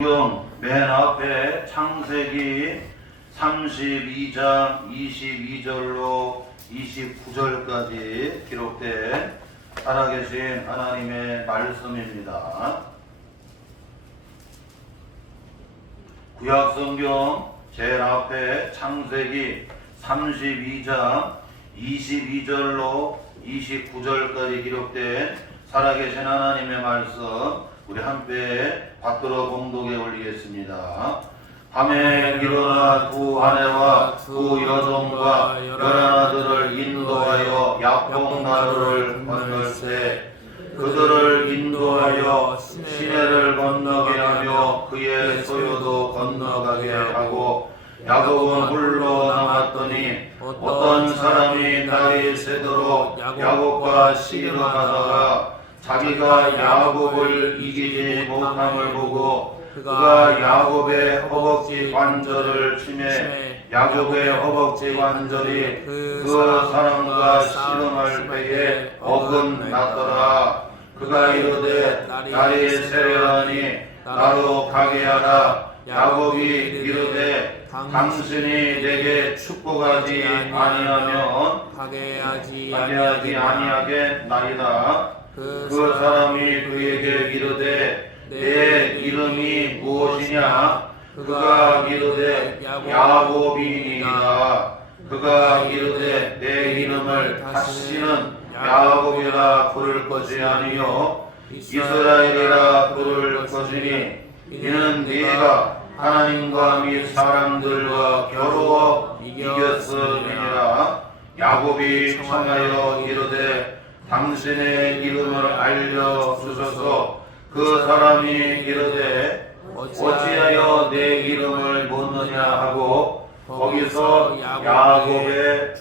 맨 앞에 창세기 32장 22절로 29절까지 기록된 살아계신 하나님의 말씀입니다. 구약성경 제일 앞에 창세기 32장 22절로 29절까지 기록된 살아계신 하나님의 말씀 우리 함께 받들어 봉독에 올리겠습니다. 밤에 일어나 두 아내와 두 여종과 열한 아들을 인도하여 야복 나루를 건널세 그들을 인도하여 시내를 건너게 하며 그의 소유도 건너가게 하고 야곱은 홀로 남았더니 어떤 사람이 날이 새도록 야곱과 시기로 가다가 자기가 야곱을 이기지 못함을 보고 그가 야곱의 허벅지 관절을 치매 야곱의 허벅지 관절이 그 사람과 씨름할 때에 어긋났더라. 그가 이르되 날이 새려하니 나로 가게 하라. 야곱이 이르되 당신이 내게 축복하지 아니하면 가게 하지 아니하겠나이다. 그 사람이 그에게 이르되 내 이름이 무엇이냐? 그가 이르되 야곱이니이다. 그가 이르되 내 이름을 다시는 야곱이라 부를 것이 아니요 이스라엘이라 부를 것이니 이는 네가 하나님과 및 사람들과 겨루어 이겼음이니라. 야곱이 청하여 이르되 당신의 이름을 알려주소서. 그 사람이 이르되 어찌하여 내 이름을 묻느냐 하고 거기서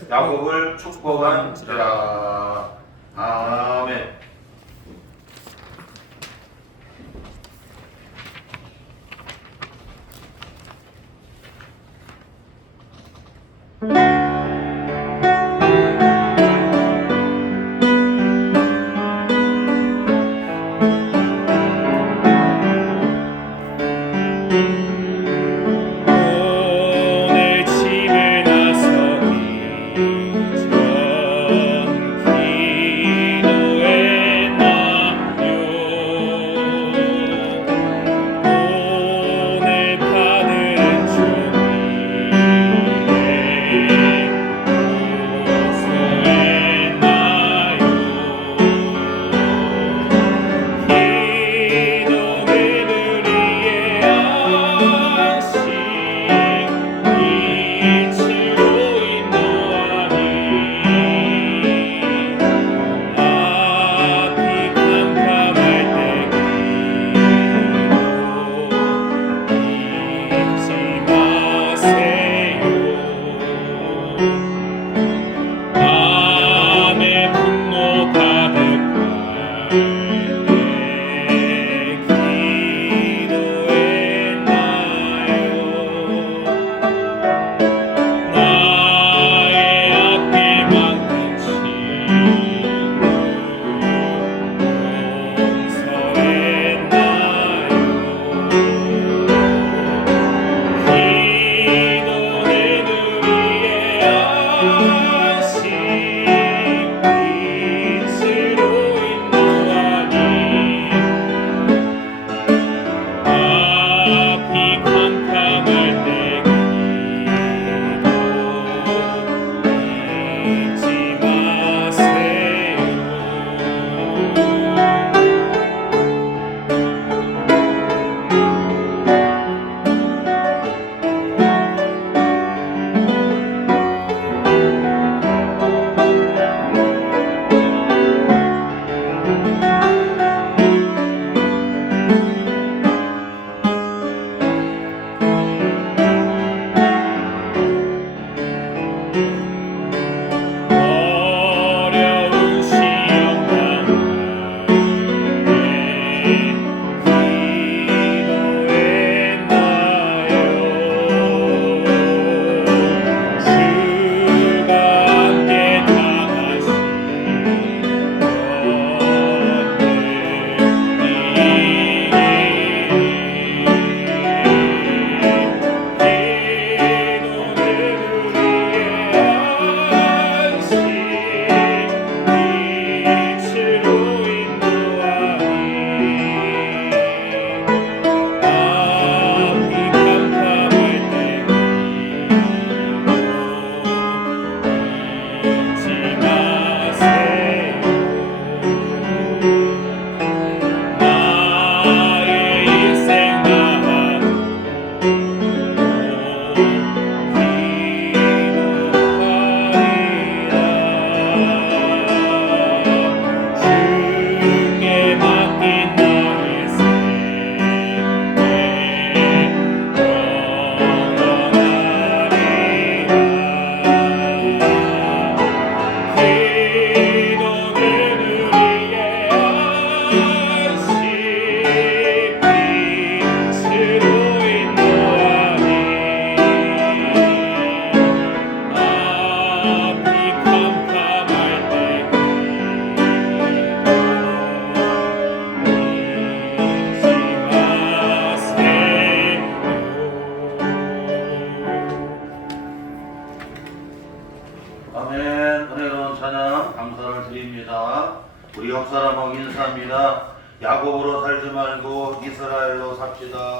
야곱을 축복한지라. 아멘.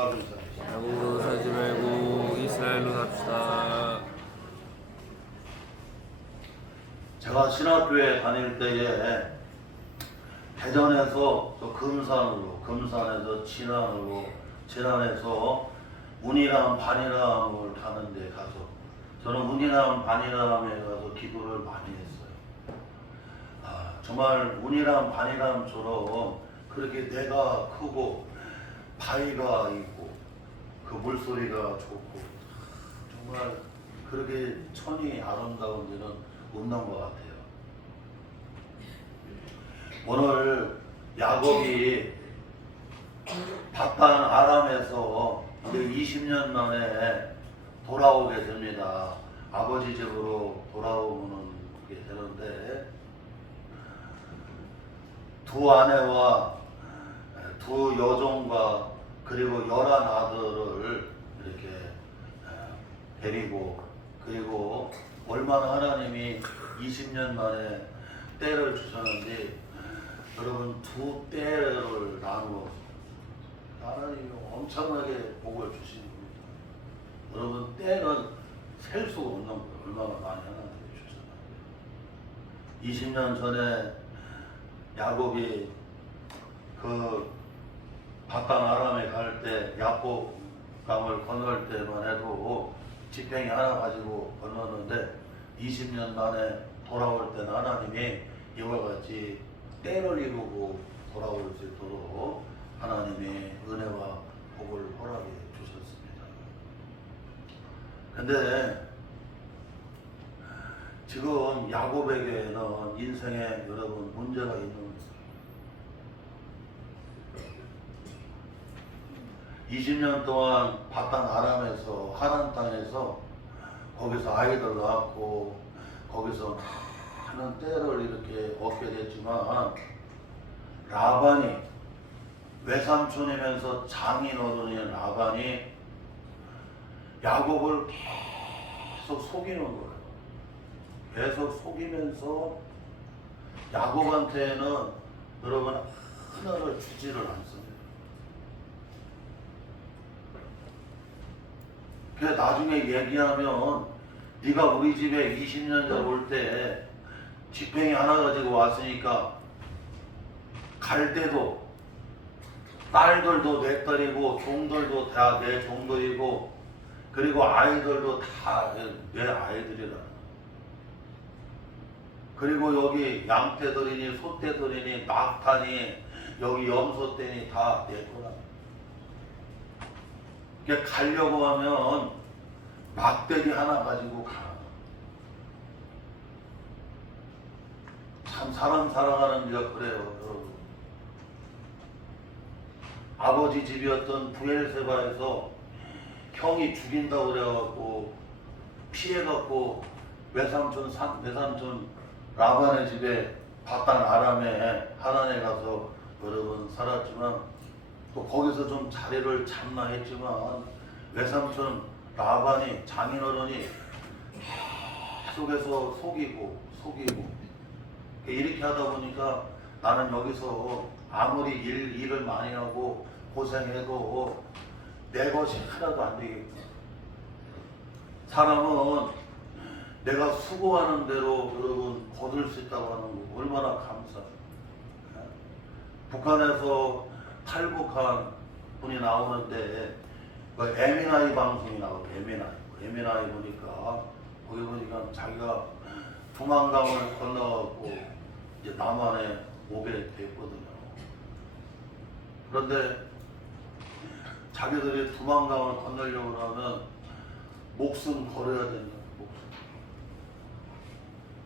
야곱으로 살자. 야곱으로 살지 말고 이스라엘로 삽시다. 제가 신학교에 다닐 때에 대전에서 또 금산으로, 금산에서 진안으로, 진안에서 운이랑 반이람을 가는데 가서 저는 운이랑 반이람에 가서 기도를 많이 했어요. 정말 운이랑 반이람처럼 그렇게 내가 크고 바위가 있고 그 물소리가 좋고 정말 그렇게 천이 아름다운 데는 없는 것 같아요. 오늘 야곱이 바단 아람에서 이제 20년 만에 돌아오게 됩니다. 아버지 집으로 돌아오게 되는데 두 아내와 두 여종과 그리고 11 아들을 이렇게 데리고 그리고 얼마나 하나님이 20년 만에 때를 주셨는지 여러분 두 때를 나누어 하나님이 엄청나게 복을 주시는 겁니다. 여러분 때는 셀 수가 없는 거예요. 얼마나 많이 하나님이 주셨나요. 20년 전에 야곱이 그 바단 아람에 갈 때 야복 강을 건널 때만 해도 지팡이 하나 가지고 건너는데 20년 만에 돌아올 때는 하나님이 이와 같이 때를 이루고 돌아올 수 있도록 하나님이 은혜와 복을 허락해 주셨습니다. 근데 지금 야곱에게는 인생에 여러분 문제가 있는 거예요. 20년 동안 바단 아람에서 하란 땅에서 거기서 아이들 낳았고 거기서 많은 때를 이렇게 얻게 됐지만 라반이 외삼촌이면서 장인어른인 라반이 야곱을 계속 속이는 거예요. 계속 속이면서 야곱한테는 여러분 하나를 주지를 않습니다. 그래서 나중에 얘기하면 네가 우리 집에 20년 전에 올 때 지팡이 하나 가지고 왔으니까 갈 때도 딸들도 내 딸이고 종들도 다 내 종들이고 그리고 아이들도 다 내 아이들이라. 그리고 여기 양떼들이니 소떼들이니 낙타니 여기 염소떼니 다 내 거라. 그러니까 가려고 하면 막대기 하나 가지고 가. 참 사람 사랑하는 데가 그래요, 여러분. 아버지 집이었던 부엘세바에서 형이 죽인다고 그래갖고 피해갖고 외삼촌 라반의 집에 바단 아람에 하란에 가서 여러분 살았지만 또 거기서 좀 자리를 잡나 했지만 외삼촌 라반이 장인어른이 계속해서 속이고 이렇게 하다 보니까 나는 여기서 아무리 일을 많이 하고 고생해도 내 것이 하나도 안 되겠구나. 사람은 내가 수고하는 대로 여러분 거둘 수 있다고 하는 거 얼마나 감사해요. 북한에서 탈북한 분이 나오는데 그 에미나이 방송이 나오고 에미나이 보니까 거기 보니까 자기가 두만강을 건너가고 이제 남한에 오게 됐거든요. 그런데 자기들이 두만강을 건너려고 하면 목숨 걸어야 된다.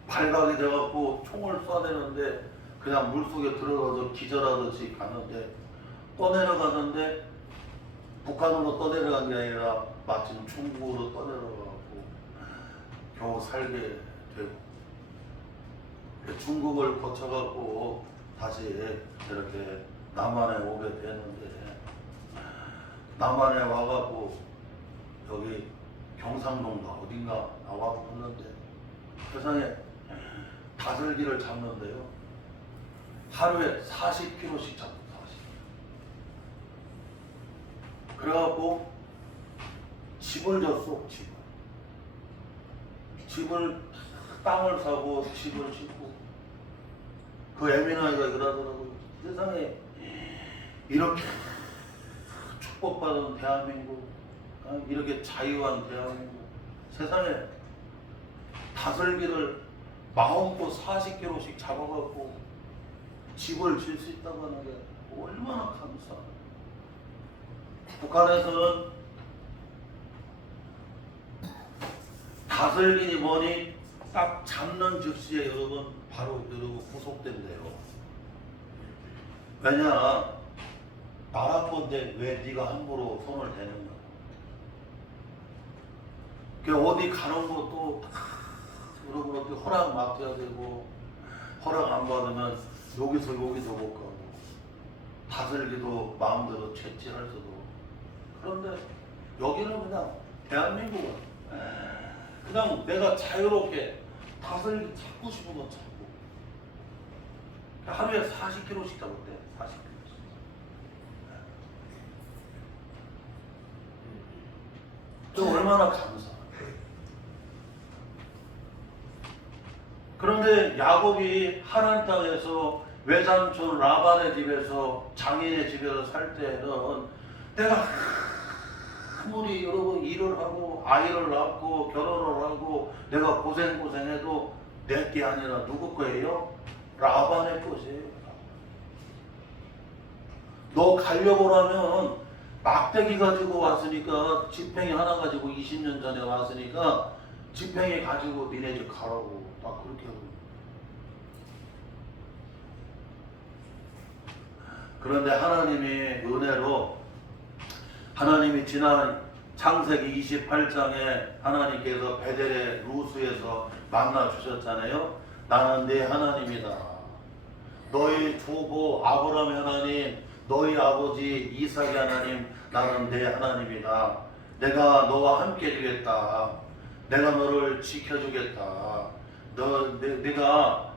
발각이 돼갖고 총을 쏴대는데 그냥 물속에 들어가서 기절하듯이 가는데 떠내려가는데 북한으로 떠내려간 게 아니라 마침 중국으로 떠내려가고 겨우 살게 되고 중국을 거쳐갖고 다시 이렇게 남한에 오게 되는데 남한에 와갖고 여기 경상도인가 어딘가 나와서 했는데 세상에 다슬기를 잡는데요 하루에 40kg씩 잡고 40kg. 그래갖고 집을 줬어. 집을 땅을 사고 집을 짓고 그 에미나이가 그러더라고요. 세상에 이렇게 축복받은 대한민국, 이렇게 자유한 대한민국, 세상에 다슬기를 마음껏 40kg씩 잡아갖고 집을 질 수 있다고 하는 게 얼마나 감사해. 북한에서는 다슬기니 뭐니 딱 잡는 즉시에 여러분 바로 여러분 구속된대요. 왜냐, 나라 건데 왜 네가 함부로 손을 대는가. 그 어디 가는 것도 다 여러분 어떻게 허락 맡아야 되고, 허락 안 받으면 여기서 못 가고, 다슬기도 마음대로 채취할 수도. 그런데 여기는 그냥 대한민국은 그냥 내가 자유롭게 다슬기 잡고 싶은 건 잡고, 하루에 40kg씩 잡을때 40kg씩. 또 얼마나 감사. 그런데 야곱이 하나님 땅에서 외삼촌 라반의 집에서 장인의 집에서 살 때는 내가 아무리 여러분 일을 하고 아이를 낳고 결혼을 하고 내가 고생해도 내 게 아니라 누구 거예요? 라반의 것이에요. 너 가려고 하면 막대기 가지고 왔으니까, 지팽이 하나 가지고 20년 전에 왔으니까 지팽이 가지고 니네 집 가라고 딱 그렇게 하고. 그런데 하나님의 은혜로, 하나님이 지난 창세기 28장에 하나님께서 베델의 루스에서 만나 주셨잖아요. 나는 네 하나님이다. 너희 조부 아브라함의 하나님, 너희 아버지 이삭의 하나님, 나는 네 하나님이다. 내가 너와 함께 되겠다. 내가 너를 지켜주겠다. 내가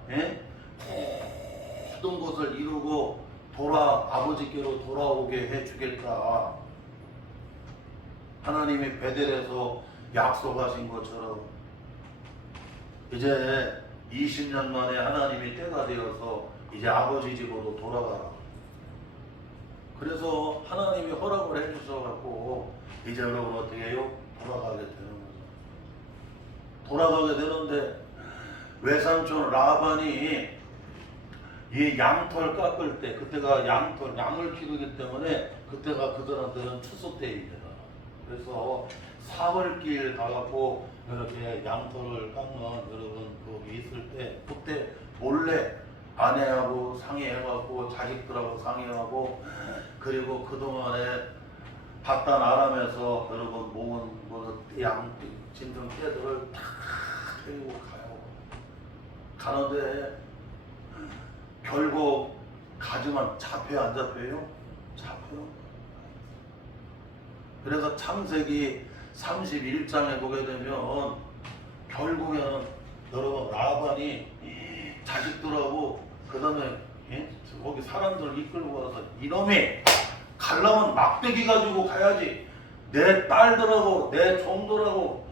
모든 것을 이루고 아버지께로 돌아오게 해주겠다. 하나님이 베델에서 약속하신 것처럼 이제 20년 만에 하나님이 때가 되어서 이제 아버지 집으로 돌아가라. 그래서 하나님이 허락을 해주셔갖고 이제 여러분 어떻게 해요? 돌아가게 되는 거죠. 돌아가게 되는데 외삼촌 라반이 이 양털 깎을 때, 그때가 양을 키우기 때문에 그때가 그들한테는 추수 때입니다. 그래서 사월길 가갖고 이렇게 양털을 깎는 여러분 거기 있을 때, 그때 몰래 아내하고 상의해갖고 자식들하고 상의하고, 그리고 그동안에 바단 아람에서 여러분 모은 양 짐승 떼들을 다 데리고 가요. 가는데 결국 가지만 잡혀요, 안 잡혀요? 잡혀요. 그래서 창세기 31장에 보게 되면 결국에는 여러분 라반이 자식들하고 그 다음에 거기 사람들 이끌고 와서 이놈이 가려면 막대기 가지고 가야지, 내 딸들하고 내 종들하고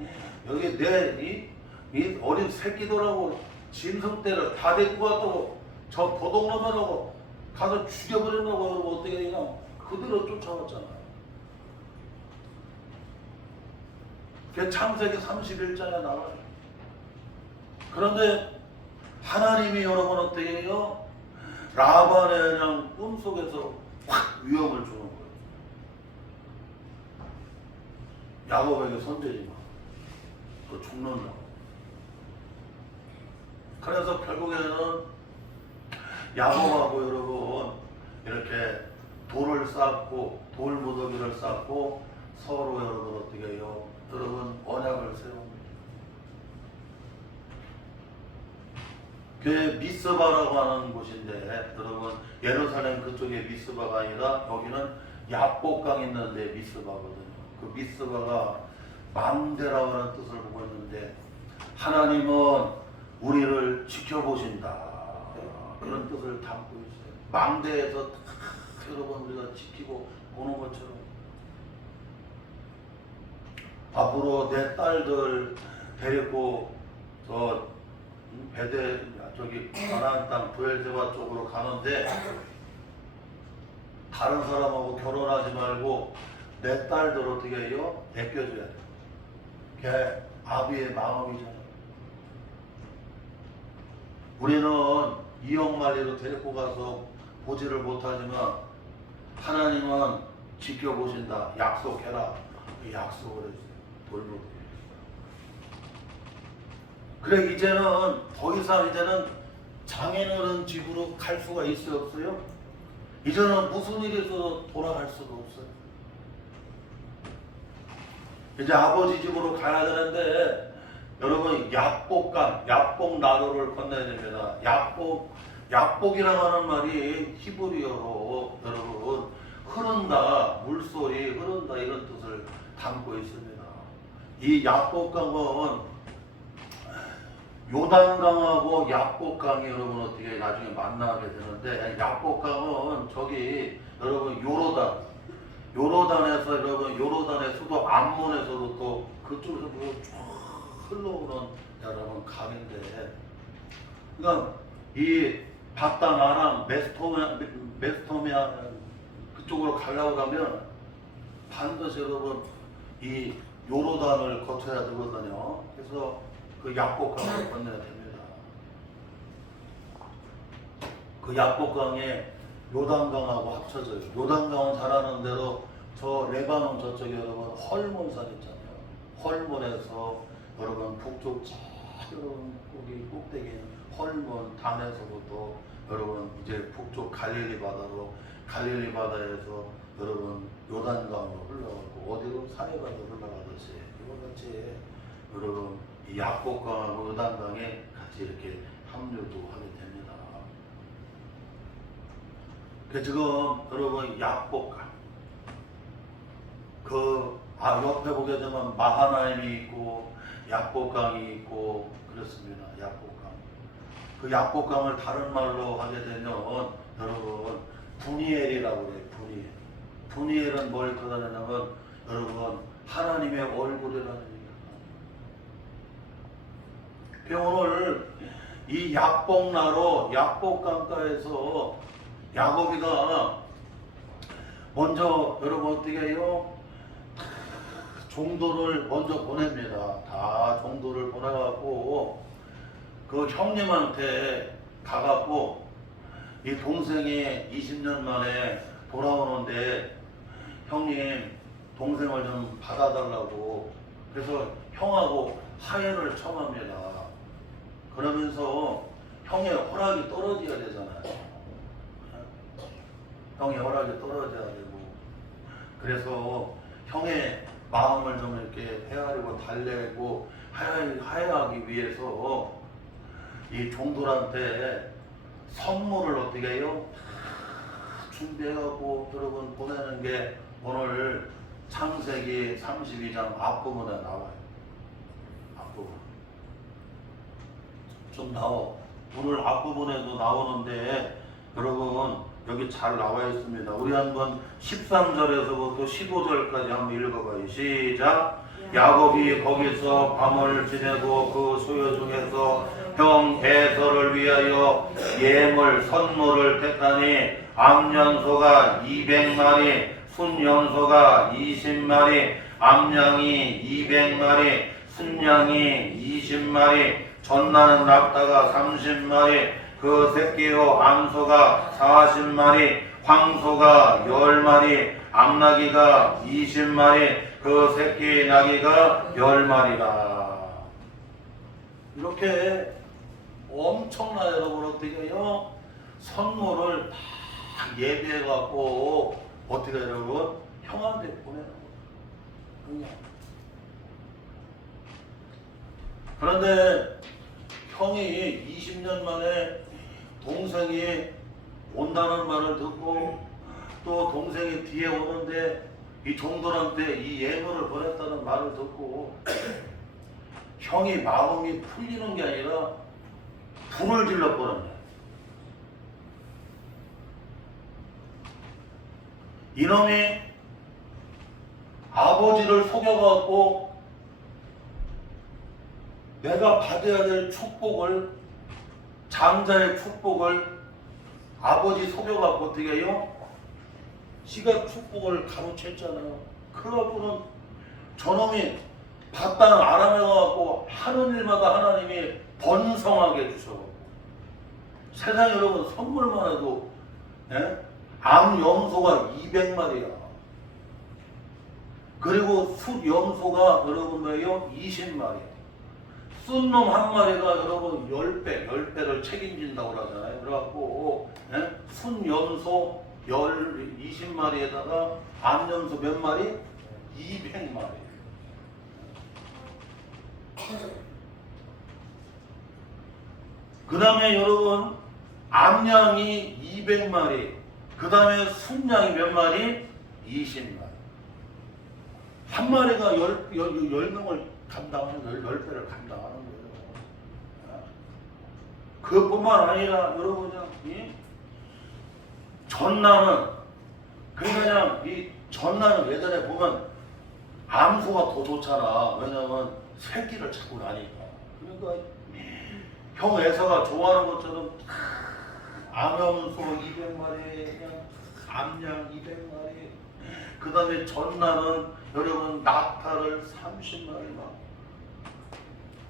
여기 내 이 어린 새끼들하고 짐승떼를 다 데리고 왔다고 저 도둑놈들하고 가서 죽여버리려고 여러분 어떻게 그냥 그대로 쫓아왔잖아요. 그게 창세기 31장에 나와요. 그런데 하나님이 여러분 어떻게 해요? 라반의 그냥 꿈속에서 확 위험을 주는 거예요. 야곱에게 손대지 마. 너 죽는다. 그래서 결국에는 야곱하고 여러분 이렇게 돌을 쌓고 돌 무더기를 쌓고 서로 여러분 어떻게 해요? 여러분 언약을 세웁니다. 그게 미스바라고 하는 곳인데, 여러분 예루살렘 그쪽에 미스바가 아니라 여기는 야복강 있는데 미스바거든요. 그 미스바가 망대라고 하는 뜻을 보고 있는데, 하나님은 우리를 지켜보신다 그런 뜻을 담고 있어요. 망대에서 여러분 우리가 지키고 보는 것처럼 앞으로 내 딸들 데리고 저 베델 저기 가나안 땅 브엘세바 쪽으로 가는데 다른 사람하고 결혼하지 말고 내 딸들 어떻게 해요? 애껴줘야 돼. 그게 아비의 마음이잖아. 우리는 이역만리로 데리고 가서 보지를 못하지만 하나님은 지켜보신다. 약속해라. 그 약속을 해주세요. 돌보게. 그래 이제는 더 이상 이제는 장애인어른 집으로 갈 수가 있어요 없어요? 이제는 무슨 일이 있어도 돌아갈 수가 없어요. 이제 아버지 집으로 가야 되는데 여러분 약복 나루를 건너야 됩니다. 약복이라고 하는 말이 히브리어로 여러분 흐른다, 물소리 흐른다 이런 뜻을 담고 있습니다. 이 약복강은 요단강하고 약복강이 여러분 어떻게 나중에 만나게 되는데 약복강은 저기 여러분 요로단에서 여러분 요로단의 수도 암몬에서도 또 그쪽에서 쭉 흘러오는 여러분 강인데 그러니까 이 바다나랑 메스토미아 그쪽으로 가려고 하면 반드시 여러분 이 요로단을 거쳐야 되거든요. 그래서 그 약복강을 건너야 됩니다. 그 약복강에 요단강하고 합쳐져요. 요단강은 잘 아는 대로 저 레바논 저쪽에 여러분 헐몬산 있잖아요. 헐몬에서 여러분 북쪽 여러분 거기 꼭대기 헐몬 단에서부터 여러분 이제 북쪽 갈릴리 바다에서 여러분 요단강으로 흘러가고 어디로 사해바다로 흘러가듯이 이거같이 여러분 이 약복강하고 요단강에 같이 이렇게 합류도 하게 됩니다. 그 지금 여러분 약복강 옆에 보게 되면 마하나임이 있고 약복강이 있고 그렇습니다. 약복강. 그 약복강을 다른 말로 하게 되면 여러분 분이엘이라고 그래요. 분이엘은 뭘 뜻하냐면 여러분 하나님의 얼굴이라는 얘기입니다. 오늘 이 약복강가에서 야곱이가 먼저 여러분 어떻게 해요? 종도를 먼저 보냅니다. 다 종도를 보내갖고 그 형님한테 가갖고 이 동생이 20년 만에 돌아오는데 형님 동생을 좀 받아달라고 그래서 형하고 하해를 청합니다. 그러면서 형의 허락이 떨어져야 되잖아요. 형의 허락이 떨어져야 되고 그래서 형의 마음을 좀 이렇게 헤아리고 달래고 하해하기 위해서 이 종들한테 선물을 어떻게 해요? 준비해갖고 여러분 보내는 게 오늘 창세기 32장 앞부분에 나와요. 앞부분 좀 나와. 오늘 앞부분에도 나오는데 여러분 여기 잘 나와 있습니다. 우리 한번 13절에서부터 15절까지 한번 읽어봐요. 시작. 야곱이 거기서 밤을 지내고 그 소요 중에서 형 에서를 위하여 예물 선물을 택하니 암연소가 200마리 순연소가 20마리 암양이 200마리 순양이 20마리 전나는 낙타가 30마리 그 새끼요 암소가 40마리 황소가 10마리 암나기가 20마리 그 새끼 나기가 10마리라. 이렇게 엄청나 여러분 어떻게 해요? 선물을 다 예비해 갖고 어떻게 여러분 형한테 보내는 거예요. 그런데 형이 20년 만에 동생이 온다는 말을 듣고 또 동생이 뒤에 오는데 이 종들한테 이 예물을 보냈다는 말을 듣고 형이 마음이 풀리는 게 아니라 불을 질러버렸네. 이놈이 아버지를 속여갖고 내가 받아야 될 축복을, 장자의 축복을 아버지 속여갖고 어떻게 해요? 지가 축복을 가로챘잖아요. 그래갖고는 저놈이 바땅 아람해갖고 하는 일마다 하나님이 번성하게 해주셔갖고, 세상에 여러분 선물만 해도 암 염소가 200마리야. 그리고 숫 염소가 여러분 뭐예요? 20마리. 쏜 놈 한 마리가 여러분 10배를 책임진다고 그러잖아요. 그래갖고 순 염소 20마리에다가 암 염소 몇 마리? 200마리. 그 다음에 여러분 암양이 200마리, 그 다음에 순양이 몇 마리? 20마리. 한 마리가 10명을 감당하는, 10배를 감당하는 거예요. 그것뿐만 아니라 여러분 그냥 전나는, 그냥 이 전나는 예전에 보면 암소가 더 좋잖아. 왜냐면 새끼를 찾고 나니까. 그러니까 형 애서가 좋아하는 것처럼 암염소 200마리, 그냥 암양 200마리, 그 다음에 전나는 여러분 낙타를 30마리 막,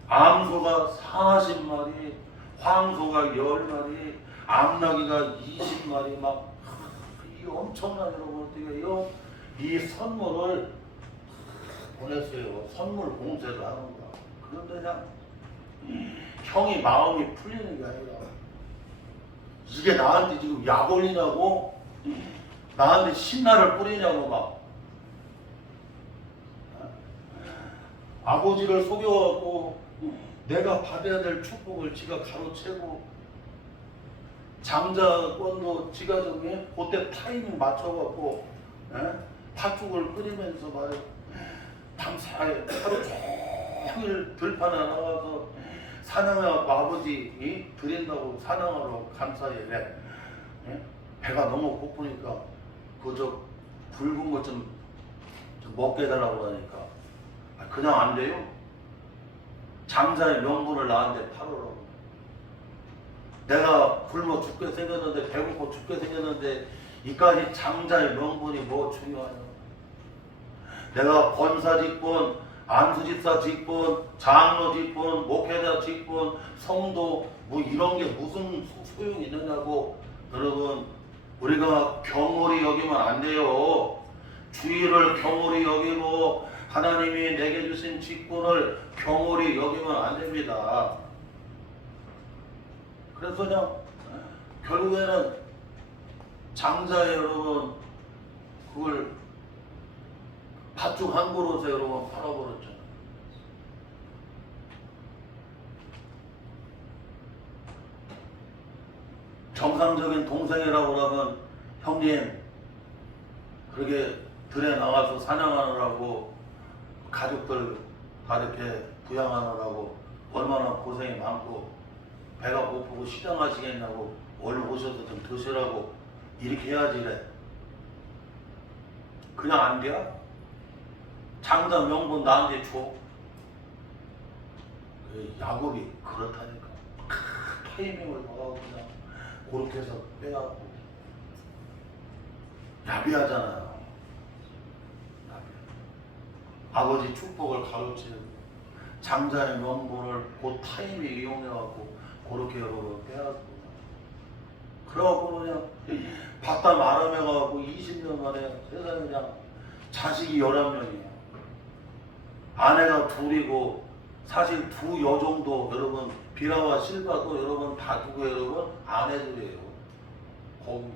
암소가 40마리, 황소가 10마리, 암나귀가 20마리 막, 이 엄청난 여러분 어떻게 해요? 이 선물을 보냈어요. 선물 공세를 하는 거야. 그런데 그냥 형이 마음이 풀리는 게 아니라, 이게 나한테 지금 약 올리냐고, 나한테 신나를 뿌리냐고 막, 아버지를 속여갖고 내가 받아야 될 축복을 지가 가로채고, 장자권도 지가 정해 그때 타이밍 맞춰갖고 팥죽을 끓이면서 말이야, 하루 종일 들판에 나가서 사냥하고 아버지 드린다고 사냥하러 간 사이에 배가 너무 고프니까 그저 붉은 것 좀 먹게 해달라고 하니까 그냥 안 돼요. 장자의 명분을 나한테 팔으라고. 내가 굶어 죽게 생겼는데, 배고파 죽게 생겼는데 이까지 장자의 명분이 뭐 중요하냐. 내가 권사 직분, 안수집사 직분, 장로 직분, 목회자 직분, 성도 뭐 이런 게 무슨 소용이 있느냐고. 여러분, 우리가 경홀히 여기면 안 돼요. 주의를 경홀히 여기고 하나님이 내게 주신 직분을 경홀히 여기면 안 됩니다. 그래서 그냥 결국에는 장자에 여러분 그걸 팥죽 한 그릇에 여러분 팔아버렸잖아요. 정상적인 동생이라고 하면 형님 그렇게 들에 나가서 사냥하느라고 가족들 다 이렇게 부양하느라고 얼마나 고생이 많고 배가 고프고 시장 가시겠냐고 얼른 오셔서 좀 드시라고 이렇게 해야지 그래. 그냥 안 돼? 장자 명분 나한테 줘. 야곱이 그렇다니까. 타이밍을 봐가고 그냥 그렇게 해서 빼갖고 야비하잖아요. 아버지 축복을 가로치는 장자의 명분을 그 타임에 이용해갖고 그렇게 여러분 빼앗고, 그래갖고 그냥 바다 마름해갖고 20년 만에 세상에 그냥 자식이 11명이에요. 아내가 둘이고, 사실 두 여종도 여러분 비라와 실바도 여러분 다 누구 여러분 아내들이에요. 거기.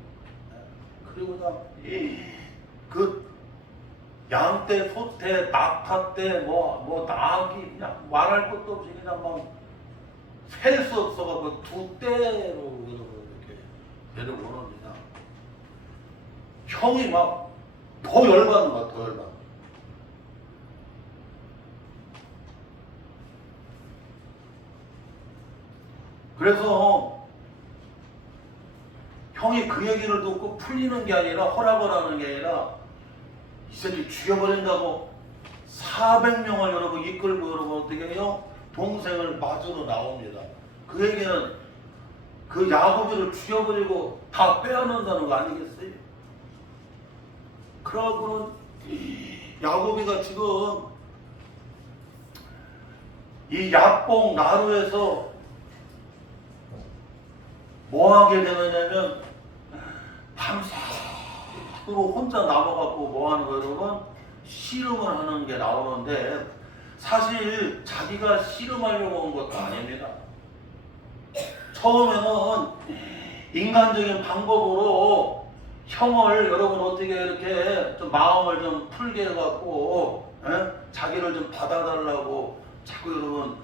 그리고 그냥 그 양떼, 소떼, 낙타떼, 뭐 낙이 그냥 말할 것도 없이 그냥 막 셀 수 없어갖고 두 떼로 이렇게 데려오는 그냥 형이 막 더 열받는 거야, 더 열받는. 그래서 형이 그 얘기를 듣고 풀리는 게 아니라 허락을 하는 게 아니라 이 새끼 죽여버린다고 400명을 여러분 이끌고 여러분 어떻게 해요? 동생을 맞으러 나옵니다. 그에게는 그 야곱이를 죽여버리고 다 빼앗는다는 거 아니겠어요? 그러고는 야곱이가 지금 이 야복 나루에서 뭐 하게 되느냐면 밤새도록 혼자 남아갖고 뭐 하는 거예요, 여러분? 씨름을 하는 게 나오는데 사실 자기가 씨름하려고 온 것도 아닙니다. 처음에는 인간적인 방법으로 형을 여러분 어떻게 이렇게 좀 마음을 좀 풀게 해갖고 자기를 좀 받아달라고 자꾸 여러분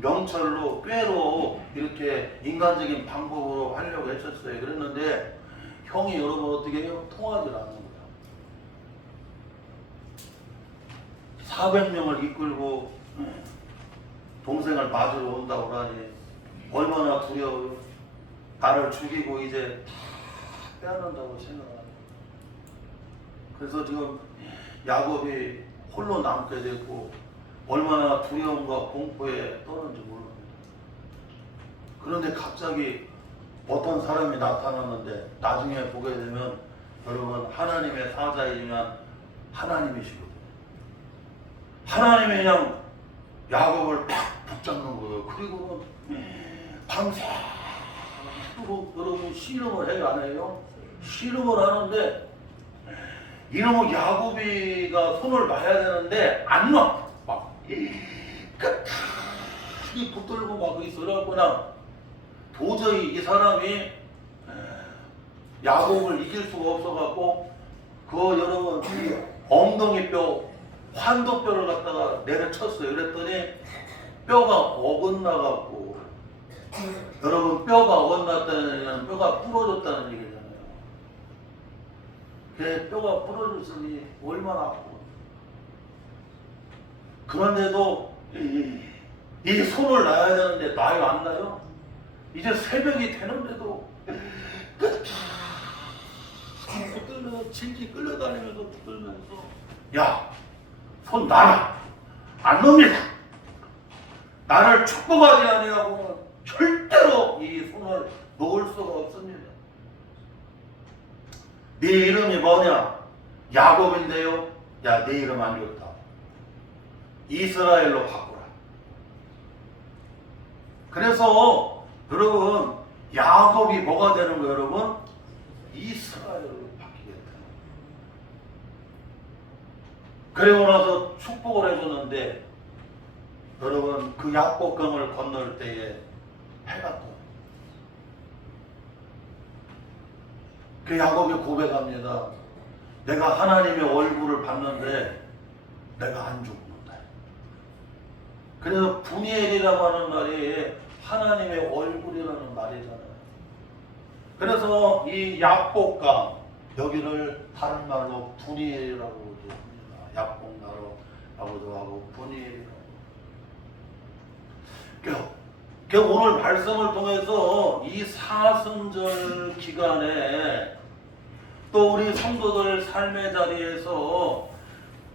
명철로 꾀로 이렇게 인간적인 방법으로 하려고 했었어요. 그랬는데 형이 여러분 어떻게 해요? 통하지 않는 거야. 400명을 이끌고 동생을 맞으러 온다고 하니 얼마나 두려워요. 나를 죽이고 이제 다 빼앗는다고 생각하는. 그래서 지금 야곱이 홀로 남게 됐고 얼마나 두려움과 공포에 떠는지 모릅니다. 그런데 갑자기 어떤 사람이 나타났는데 나중에 보게 되면 여러분 하나님의 사자이지만 하나님이시거든요. 하나님이 그냥 야곱을 팍 붙잡는 거예요. 그리고 밤새도록 여러분 씨름을 해요, 안 해요? 씨름을 하는데 이놈의 야곱이가 손을 놔야 되는데 안 놔. 막 끝까지 붙들고 막 있어요. 그냥 도저히 이 사람이 야곱을 이길 수가 없어갖고 그 여러분 엉덩이 뼈 환도뼈를 갖다가 내려쳤어요. 그랬더니 뼈가 어긋나갖고 여러분 뼈가 어긋났다는 얘기는 뼈가 부러졌다는 얘기잖아요. 그 뼈가 부러졌으니 얼마나 아프고. 그런데도 이 손을 놔야 되는데 놔요, 안 놔요? 이제 새벽이 되는데도 붙들면서 질질 끌려다니면서 붙들면서 야, 손 놔라! 안 놉니다! 나를 축복하지 아니하고는 절대로 이 손을 놓을 수가 없습니다. 네 이름이 뭐냐? 야곱인데요. 야, 네 이름 안 좋다. 이스라엘로 바꾸라. 그래서 여러분 야곱이 뭐가 되는 거예요, 여러분? 이스라엘로 바뀌겠다. 그리고 나서 축복을 해줬는데 여러분 그 야복강을 건널 때에 해가 떠요. 그 야곱이 고백합니다. 내가 하나님의 얼굴을 봤는데 내가 안 죽는다. 그래서 분이엘이라고 하는 말이 하나님의 얼굴이라는 말이잖아요. 그래서 이 야복강 여기를 다른 말로 분이엘이라고 합니다. 야복나루라고도 하고 분이엘이라고. 오늘 말씀을 통해서 이 사순절 기간에 또 우리 성도들 삶의 자리에서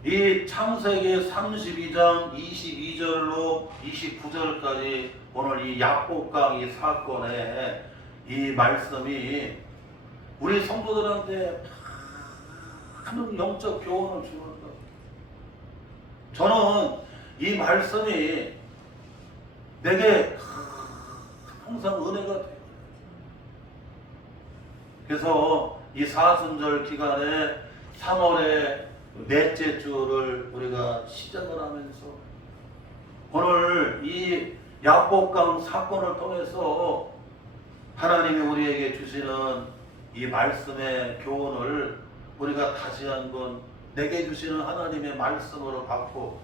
이 창세기 32장 22절로 29절까지 오늘 이 야복강 이 사건에 이 말씀이 우리 성도들한테 많은 영적 교훈을 주는 것. 저는 이 말씀이 내게 항상 은혜가 돼요. 그래서 이 사순절 기간에 3월의 넷째 주를 우리가 시작을 하면서 오늘 이 야복강 사건을 통해서 하나님이 우리에게 주시는 이 말씀의 교훈을 우리가 다시 한번 내게 주시는 하나님의 말씀으로 받고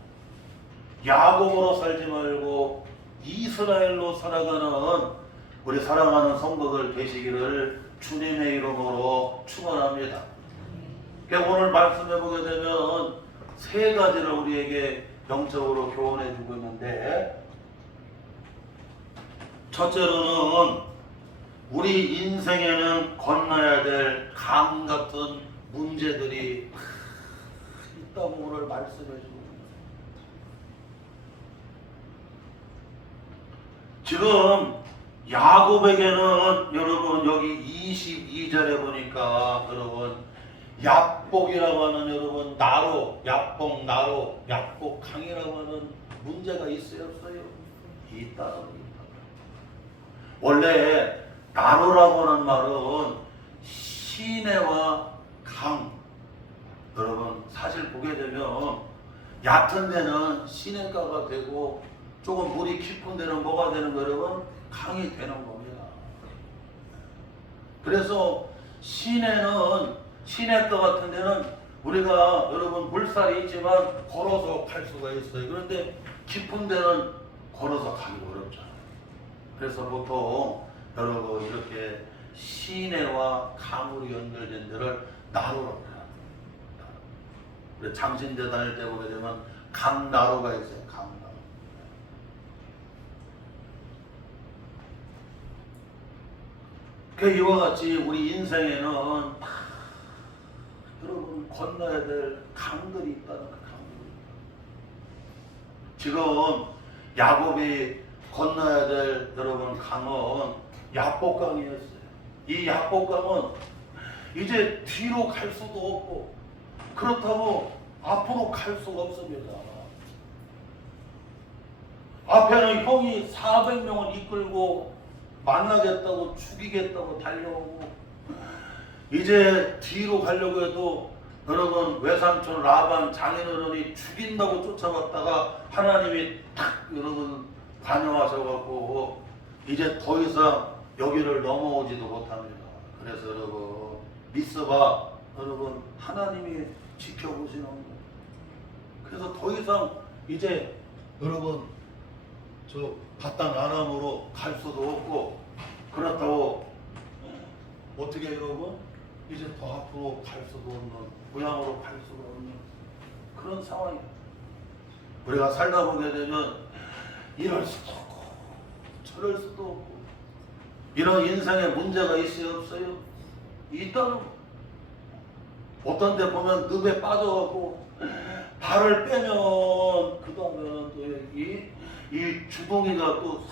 야곱으로 살지 말고 이스라엘로 살아가는 우리 사랑하는 성도들 되시기를 주님의 이름으로 축원합니다. 오늘 말씀해 보게 되면 세 가지를 우리에게 영적으로 교훈해 주고 있는데, 첫째로는 우리 인생에는 건너야 될 강 같은 문제들이 있다고 오늘 말씀해 주고 있습니다. 지금 야곱에게는 여러분 여기 22절에 보니까 여러분 약복이라고 하는 여러분 나로 약복 나로 약복 강이라고 하는 문제가 있어요 없어요? 있다. 원래 나로라고 하는 말은 시내와 강 여러분 사실 보게 되면 얕은 데는 시내가가 되고 조금 물이 깊은 데는 뭐가 되는 거예요 여러분? 강이 되는 겁니다. 그래서 시내가 같은 데는 우리가 여러분 물살이 있지만 걸어서 갈 수가 있어요. 그런데 깊은 데는 걸어서 가기 어렵잖아요. 그래서 보통 여러분 이렇게 시내와 강으로 연결된 데를 나로라고 해요. 우리 장신대 다닐 때 보게 되면 강나로가 있어요. 강나로. 그 이와 같이 우리 인생에는 여러분 건너야 될 강들이 있다는 그 강들이. 지금 야곱이 건너야 될 여러분 강은 야복강이었어요. 이 야복강은 이제 뒤로 갈 수도 없고 그렇다고 앞으로 갈 수가 없습니다. 앞에는 형이 400명을 이끌고 만나겠다고 죽이겠다고 달려오고 이제 뒤로 가려고 해도 여러분 외삼촌 라반 장인어른이 죽인다고 쫓아갔다가 하나님이 탁 여러분 관여하셔갖고 이제 더 이상 여기를 넘어오지도 못합니다. 그래서 여러분 미스바 여러분 하나님이 지켜보시는 거예요. 그래서 더 이상 이제 여러분 저 바탕 아람으로 갈 수도 없고 그렇다고 어떻게 여러분 이제 더 앞으로 갈 수도 없는 고향으로 갈 수가 없는 그런 상황이에요. 우리가 살다 보게 되면 이럴 수도 없고 저럴 수도 없고 이런 인생에 문제가 있어요 없어요? 있다는 거. 어떤 데 보면 늪에 빠져갖고 발을 빼면 그 다음에는 또 이 주둥이가 또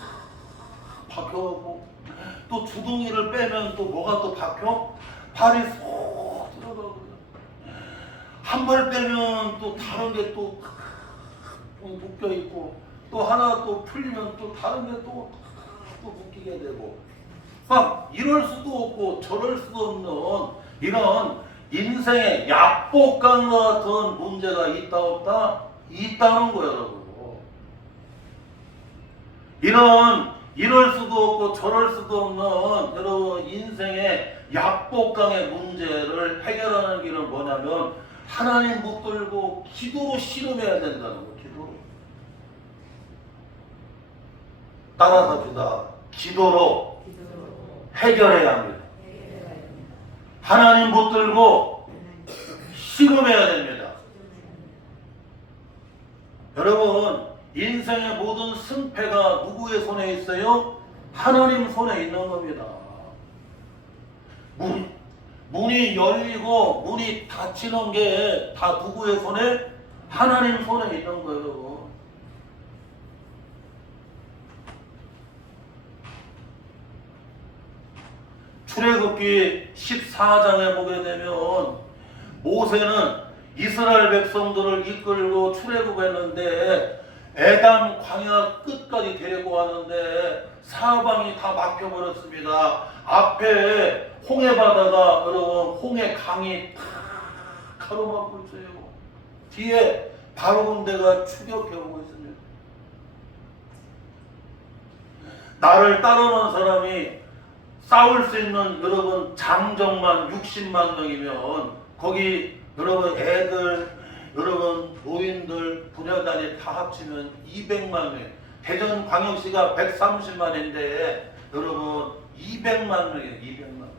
박혀갖고 또 주둥이를 빼면 또 뭐가 또 박혀? 발이 쏙 들어가고 한 발 빼면 또 다른 게 또 묶여 있고 또 하나 또 풀리면 또 다른 게 또 묶이게 되고 막 이럴 수도 없고 저럴 수도 없는 이런 인생의 약복강 같은 문제가 있다 없다? 있다는 거예요 여러분. 이럴 수도 없고 저럴 수도 없는 여러분 인생의 약복강의 문제를 해결하는 길은 뭐냐면 하나님 붙들고 기도로 씨름해야 된다는 거예요. 기도로. 따라서 합시다. 기도로 해결해야 합니다. 하나님 붙들고 씨름해야 됩니다. 여러분 인생의 모든 승패가 누구의 손에 있어요? 하나님 손에 있는 겁니다. 문이 열리고 문이 닫히는 게 다 누구의 손에? 하나님 손에 있는 거예요. 출애굽기 14장에 보게 되면 모세는 이스라엘 백성들을 이끌고 출애굽했는데 에담 광야 끝까지 데리고 왔는데 사방이 다 막혀버렸습니다. 앞에 홍해 바다가 여러분 홍해 강이 탁 가로막고 있어요. 뒤에 바로 군대가 추격해오고 있습니다. 나를 따르는 사람이 싸울 수 있는 여러분 장정만 60만 명이면 거기 여러분 애들 여러분 노인들 부녀단이 다 합치면 200만 명. 대전광역시가 130만인데 여러분 200만 명이에요. 200만 명.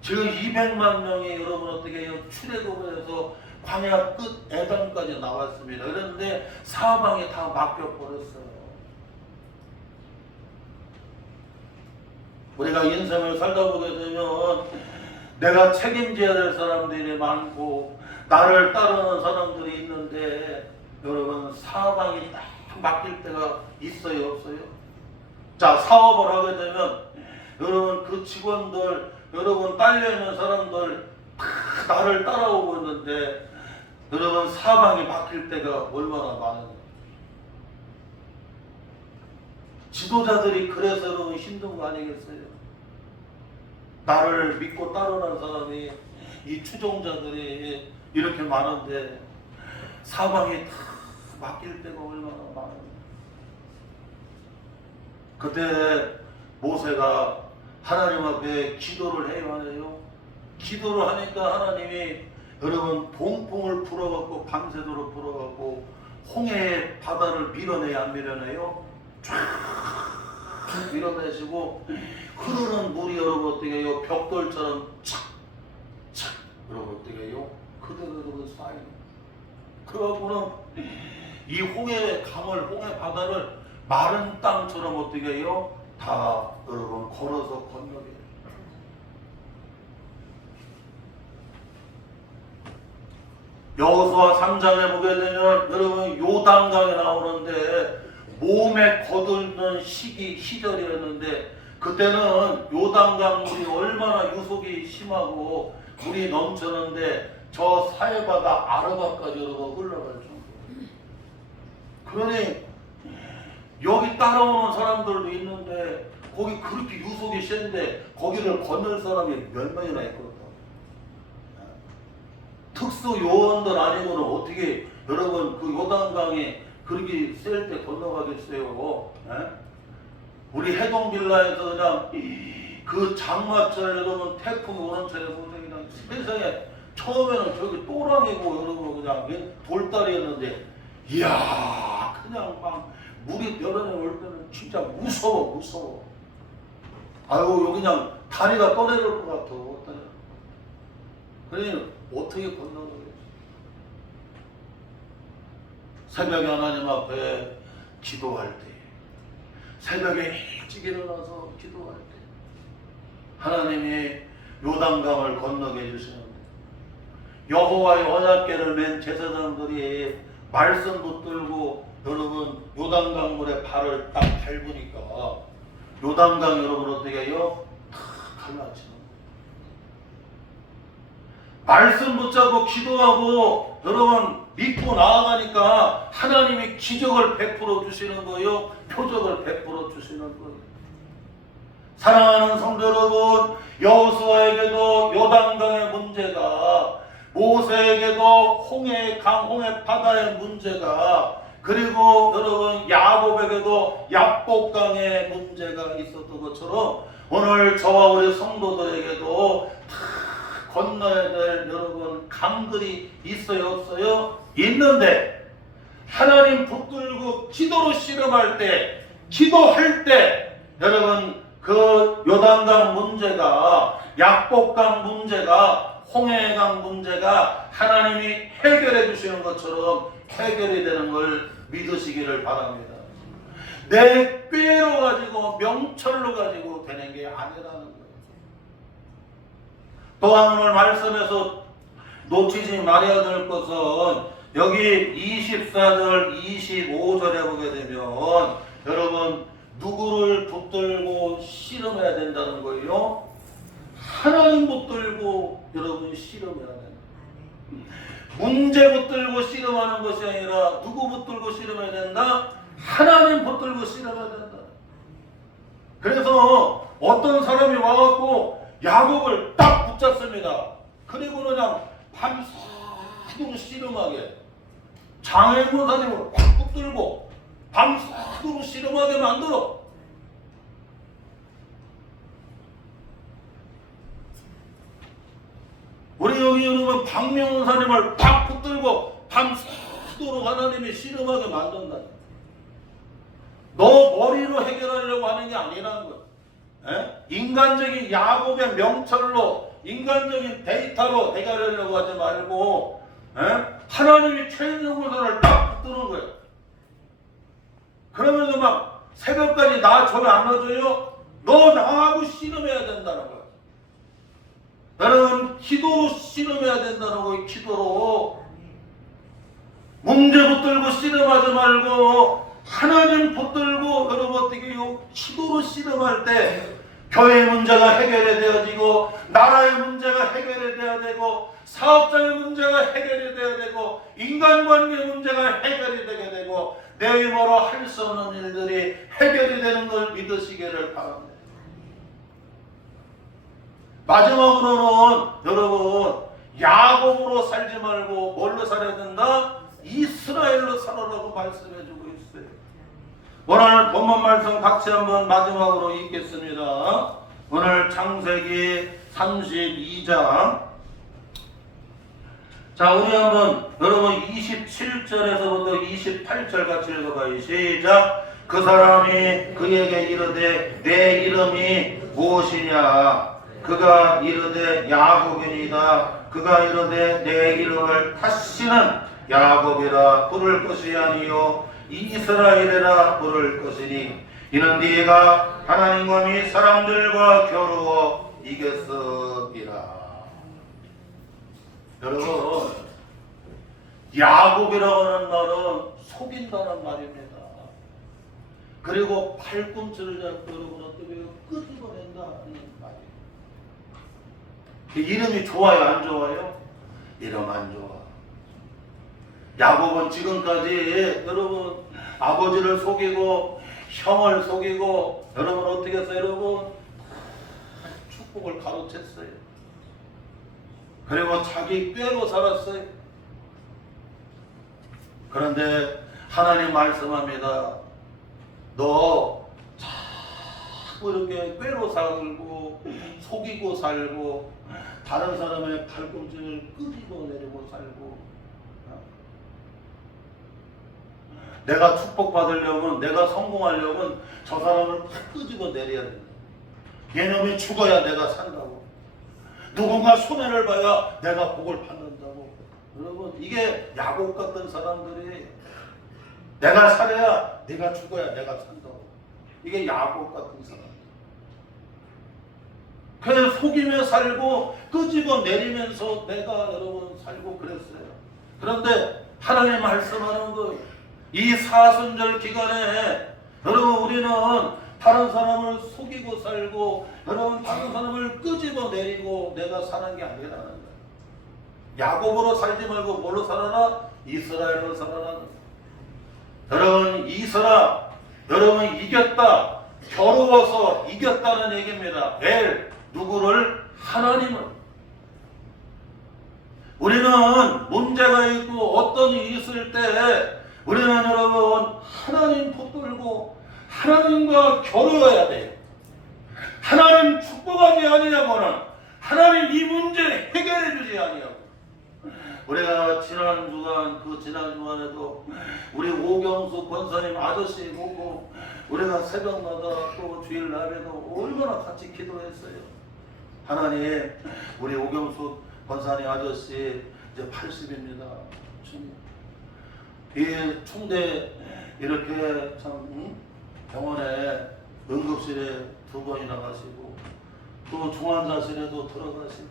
지금 200만 명이 여러분 어떻게 해요? 출애굽을 해서 광야 끝 에담까지 나왔습니다. 그런데 사방이 다 막혀버렸어요. 우리가 인생을 살다 보게 되면 내가 책임져야 될 사람들이 많고 나를 따르는 사람들이 있는데 여러분 사방이 딱 막힐 때가 있어요 없어요? 자, 사업을 하게 되면 여러분 그 직원들, 여러분 딸려있는 사람들 다 나를 따라오고 있는데 여러분 사방이 막힐 때가 얼마나 많은가. 지도자들이 그래서 여러분 힘든 거 아니겠어요? 나를 믿고 따르는 사람이, 이 추종자들이 이렇게 많은데 사방이 다 막힐 때가 얼마나 많은가. 그때 모세가 하나님 앞에 기도를 해요, 안 해요? 기도를 하니까 하나님이 여러분 봉풍을 불어갖고 밤새도록 불어갖고 홍해의 바다를 밀어내야 안 밀어내요? 쫙 밀어내시고 흐르는 물이 여러분 어떻게 해요? 벽돌처럼 착착 여러분 어떻게 해요? 그대로 여러분 쌓이는. 그러고는 이 홍해 강을, 홍해 바다를 마른 땅처럼 어떻게 해요? 다 여러분 걸어서 건너게 해요. 여호수아 3장에 보게 되면 여러분 요단강에 나오는데 몸에 거들는 시절이었는데 그때는 요단강 물이 얼마나 유속이 심하고 물이 넘쳤는데 저 사해바다 아르바까지 여러분 흘러갈 정도. 그러니 여기 따라오는 사람들도 있는데 거기 그렇게 유속이 센데 거기를 건널 사람이 몇 명이나 있거든. 특수 요원들 아니고는 어떻게 여러분 그 요단강에 그렇게 셀 때 건너가겠어요? 에? 우리 해동빌라에서 그냥 그 장마철 여러분 태풍이 오는 차에 보면 그냥 세상에 처음에는 저기 또랑이고 여러분 그냥 돌다리였는데 이야 그냥 막 물이 여름에 올 때는 진짜 무서워. 아이고 여기 그냥 다리가 떠내려올 것 같아. 그러니 어떻게 건너가겠어? 새벽에 하나님 앞에 기도할 때, 새벽에 일찍 일어나서 기도할 때 하나님이 요단강을 건너게 해주시는데 여호와의 언약궤를 맨 제사장들이 말씀 붙들고 여러분 요단강 물에 발을 딱 밟으니까 요단강 여러분 어떻게 해요? 다 갈라지는 거예요. 말씀 붙잡고 기도하고 여러분 믿고 나아가니까 하나님이 기적을 베풀어 주시는 거예요. 표적을 베풀어 주시는 거예요. 사랑하는 성도 여러분, 여호수아에게도 요단강의 문제가, 모세에게도 홍해강, 홍해 바다의 문제가, 그리고 여러분 야곱에게도 야복강의 문제가 있었던 것처럼 오늘 저와 우리 성도들에게도 다 건너야 될 여러분 강들이 있어요, 없어요? 있는데 하나님 붙들고 기도로 씨름할 때, 기도할 때 여러분 그 요단강 문제가, 야복강 문제가, 홍해강 문제가 하나님이 해결해 주시는 것처럼 해결이 되는 걸 믿으시기를 바랍니다. 내 꾀로 가지고 명철로 가지고 되는 게 아니라는 거예요. 또한 오늘 말씀에서 놓치지 말아야 될 것은 여기 24절 25절에 보게 되면 여러분 누구를 붙들고 씨름해야 된다는 거예요? 하나님 붙들고 여러분 씨름해야 된다. 문제 붙들고 씨름하는 것이 아니라 누구 붙들고 씨름해야 된다? 하나님 붙들고 씨름해야 된다. 그래서 어떤 사람이 와갖고 야곱을 딱 붙잡습니다. 그리고 그냥 밤새도록 씨름하게, 장애 문사님을 꽉 붙들고 밤새도록 씨름하게 만들어. 우리 여기 여러분 박명사님을 딱 붙들고 밤새도록 하나님이 씨름하게 만든다. 너 머리로 해결하려고 하는 게 아니라는 거야. 인간적인 야곱의 명철로, 인간적인 데이터로 해결하려고 하지 말고 하나님이 최종문서를 딱 붙드는 거예요. 그러면서 막 새벽까지 나 전에 안 넣어줘요? 너 나하고 씨름해야 된다는 거야. 나는 기도로 씨름해야 된다는 거예요. 기도로. 문제 붙들고 씨름하지 말고 하나님 붙들고 여러분 어떻게 요 기도로 씨름할 때 교회의 문제가 해결이 되어지고 나라의 문제가 해결이 되어야 되고 사업장의 문제가 해결이 되어야 되고 인간관계 문제가 해결이 되게 되고 내 힘으로 할 수 없는 일들이 해결이 되는 걸 믿으시기를 바랍니다. 마지막으로는 여러분 야곱으로 살지 말고 뭘로 살아야 된다? 이스라엘로 살아라고 말씀해주고 있어요. 오늘 본문 말씀 같이 한번 마지막으로 읽겠습니다. 오늘 창세기 32장. 자, 우리 한번 여러분 27절에서부터 28절 같이 읽어봐요. 시작. 그 사람이 그에게 이르되 내 이름이 무엇이냐? 그가 이르되 야곱이니이다. 그가 이르되 내 이름을 다시는 야곱이라 부를 것이 아니요 이스라엘이라 부를 것이니 이는 네가 하나님과 및 사람들과 겨루어 이겼음이라. 여러분, 야곱이라고 하는 말은 속인다는 말입니다. 그리고 팔꿈치를 잡고 여러분 어떻게 끄집어낸다는 말이에요. 이름이 좋아요, 안 좋아요? 이름 안 좋아. 야곱은 지금까지 여러분 아버지를 속이고 형을 속이고 여러분 어떻게 했어요? 여러분 축복을 가로챘어요. 그리고 자기 꾀로 살았어요. 그런데 하나님 말씀합니다. 너 자꾸 이렇게 꾀로 살고 속이고 살고 다른 사람의 팔꿈치를 끄집어 내리고 살고 내가 축복받으려면 내가 성공하려면 저 사람을 팍 끄집어 내려야 된다. 얘놈이 죽어야 내가 산다고. 누군가 손해를 봐야 내가 복을 받는다고. 여러분 이게 야곱 같은 사람들이 내가 살아야 내가 죽어야 내가 산다고. 이게 야곱 같은 사람. 그래서 속이며 살고 끄집어 내리면서 내가 여러분 살고 그랬어요. 그런데 하나님 말씀하는 거 이 사순절 기간에 여러분 우리는 다른 사람을 속이고 살고 여러분 다른 사람을 끄집어 내리고 내가 사는 게 아니라는 거예요. 야곱으로 살지 말고 뭘로 살아라? 이스라엘로 살아라. 여러분 여러분 이겼다. 겨루어서 이겼다는 얘기입니다. 누구를? 하나님을. 우리는 문제가 있고 어떤 일이 있을 때 우리는 여러분 하나님 붙들고 하나님과 겨루어야 돼요. 하나님 축복하지 아니냐고는 하나님 이 문제 해결해 주지 아니냐고. 우리가 지난 주간에도 우리 오경수 권사님 아저씨 보고 우리가 새벽마다 또 주일 날에도 얼마나 같이 기도했어요. 하나님 우리 오경수 권사님 아저씨 이제 80입니다. 이 충대 이렇게 참 병원에 응급실에 2번이나 가시고 또 중환자실에도 들어가시고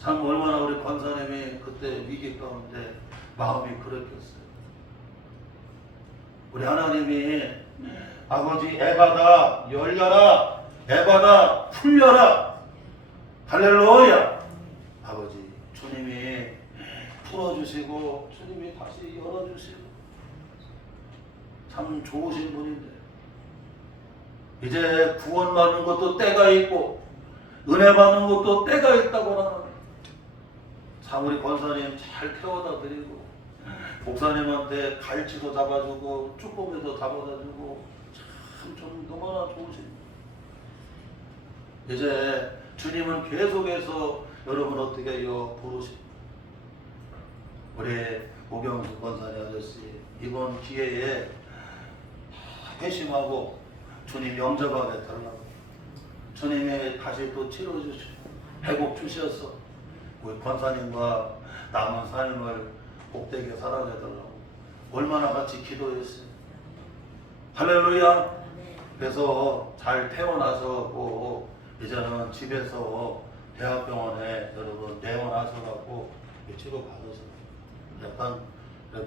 참 얼마나 우리 권사님이 그때 위기 가운데 마음이 그랬겠어요. 우리 하나님이 아버지 에바다 열려라, 에바다 풀려라, 할렐루야. 아버지 주님이 풀어주시고 주님이 다시 열어주시고 참 좋으신 분인데 이제 구원받는 것도 때가 있고 은혜 받는 것도 때가 있다고 하는 참 우리 권사님 잘 태워다 드리고 목사님한테 갈치도 잡아주고 쭈꾸미도 잡아다주고 참 좀 너무나 좋으신 이제 주님은 계속해서 여러분 어떻게 해요? 부르십니다. 우리 오경수 권사님 아저씨 이번 기회에 회심하고 주님 영접하게 달라고 주님이 다시 또 치러주시고 회복 주셔서 우리 권사님과 남은 삶을 복되게 살아게 달라고 얼마나 같이 기도했어요. 할렐루야. 그래서 잘 태어나서 이제는 집에서 대학병원에 여러분 내원하셔갖고 치료받으셔요. 약간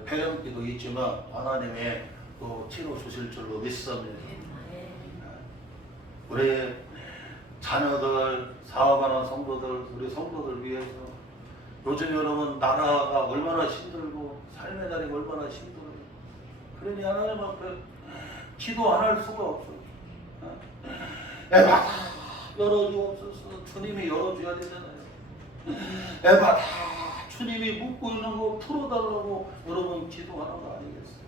폐렴기도 있지만 하나님의 또 치료 주실 줄로 믿습니다. 우리 자녀들, 사업하는 성도들, 우리 성도들 위해서 요즘 여러분 나라가 얼마나 힘들고 삶의 자리가 얼마나 힘들어요. 그러니 하나님 앞에 기도 안 할 수가 없어요. 에바다 열어주옵소서. 주님이 열어줘야 되잖아요. 에바다 주님이 묻고 있는 거 풀어달라고 여러분 기도하는 거 아니겠어요?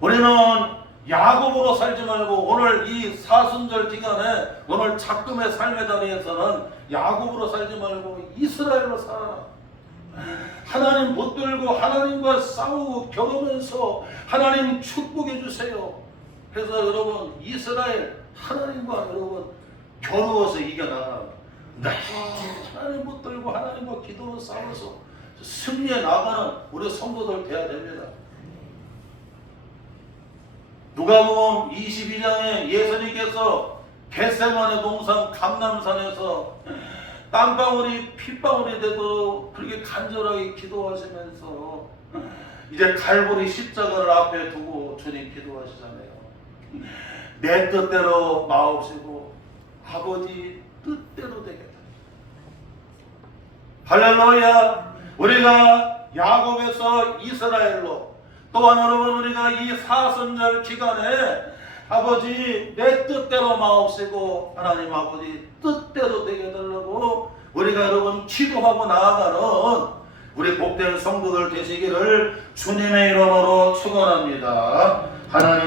우리는 야곱으로 살지 말고 오늘 이 사순절 기간에 오늘 작금의 삶의 자리에서는 야곱으로 살지 말고 이스라엘로 살아라. 하나님 붙들고 하나님과 싸우고 겨루면서 하나님 축복해 주세요. 그래서 여러분 이스라엘 하나님과 여러분 겨루어서 이겨나가라. 하나님 붙들고 하나님과 기도로 싸워서 승리해 나가는 우리 성도들 돼야 됩니다. 누가복음 22장에 예수님께서 겟세마네 동산 감람산에서 땀방울이 핏방울이 되도록 그렇게 간절하게 기도하시면서 이제 갈보리 십자가를 앞에 두고 주님 기도하시잖아요. 내 뜻대로 마옵시고 아버지 뜻대로 되겠다. 할렐루야. 우리가 야곱에서 이스라엘로 또한 여러분 우리가 이 사순절 기간에 아버지 내 뜻대로 마옵시고 하나님 아버지 뜻대로 되게 해달라고 우리가 여러분 기도하고 나아가는 우리 복된 성도들 되시기를 주님의 이름으로 축원합니다. 하나님